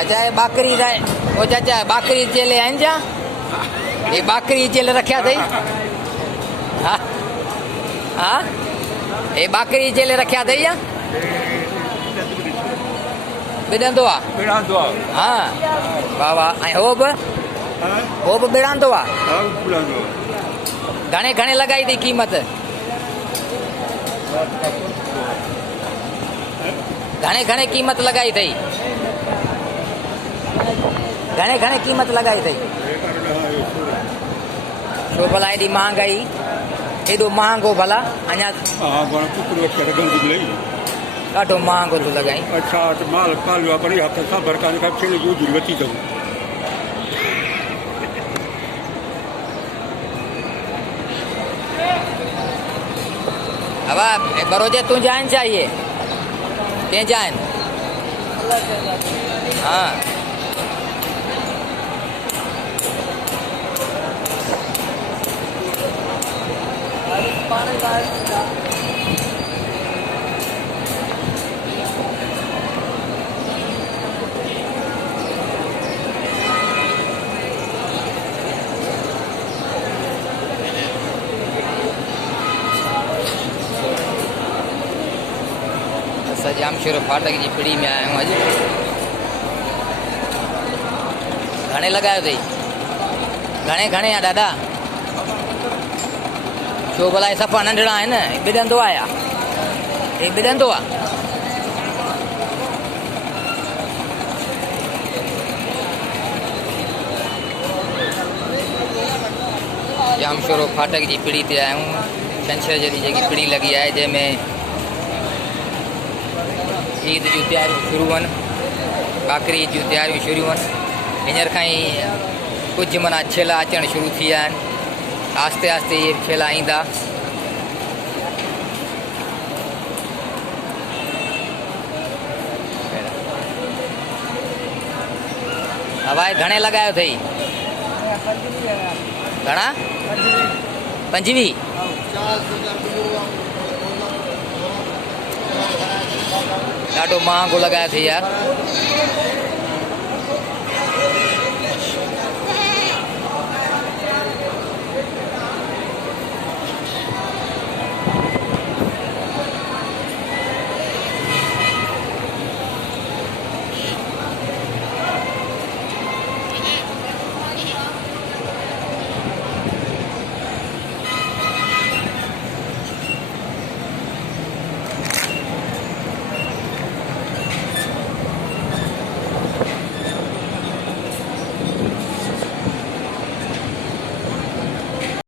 चाचा ये बाकरी राय ओ चाचा बाकरी चेले आइन जा ये बाकरी चेले रखा थई हाँ हाँ ये बाकरी चेले रखा थई या बिडंदो आ हाँ वाह वाह ऐं हो बि बिड़ांदो आ घणे घणे लगाई थी कीमत घणे घणे कीमत लगाई थई घणे घणे कीमत लगाई थई छो भला एडी महांगाई एडो महांगो भला अञा ॾाढो महांगो थो लॻाई अच्छा माल पालियो आहे बढ़िया हथ सां बरकाने खां छेले जो दूर वठी अथऊं हवा बरोजे तुंहिंजा आहिनि छा इहे कंहिंजा आहिनि हाँ असां जामशोर फाटक जी पिड़ी में आया आहियूं अॼु घणे लॻायो अथई घणे घणे आहे दादा छो भला सफ़ा नंढड़ा आहिनि बिॾंदो आहे या हे बिॾंदो आहे जामशोर फाटक जी पिड़ी ते आया आहियूं छंछर जी जेकी पिड़ी लॻी आहे जंहिंमें ईद जूं तयारियूं शुरू आहिनि बाकरी जूं तयारियूं शुरू आहिनि हींअर खां ई कुझु माना छेला अचणु शुरू थी विया आहिनि आस्ते आस्ते इहे छेला ईंदा हवाए घणे लॻायो अथई घणा 25 ॾाढो महांगो लॻायो अथई यार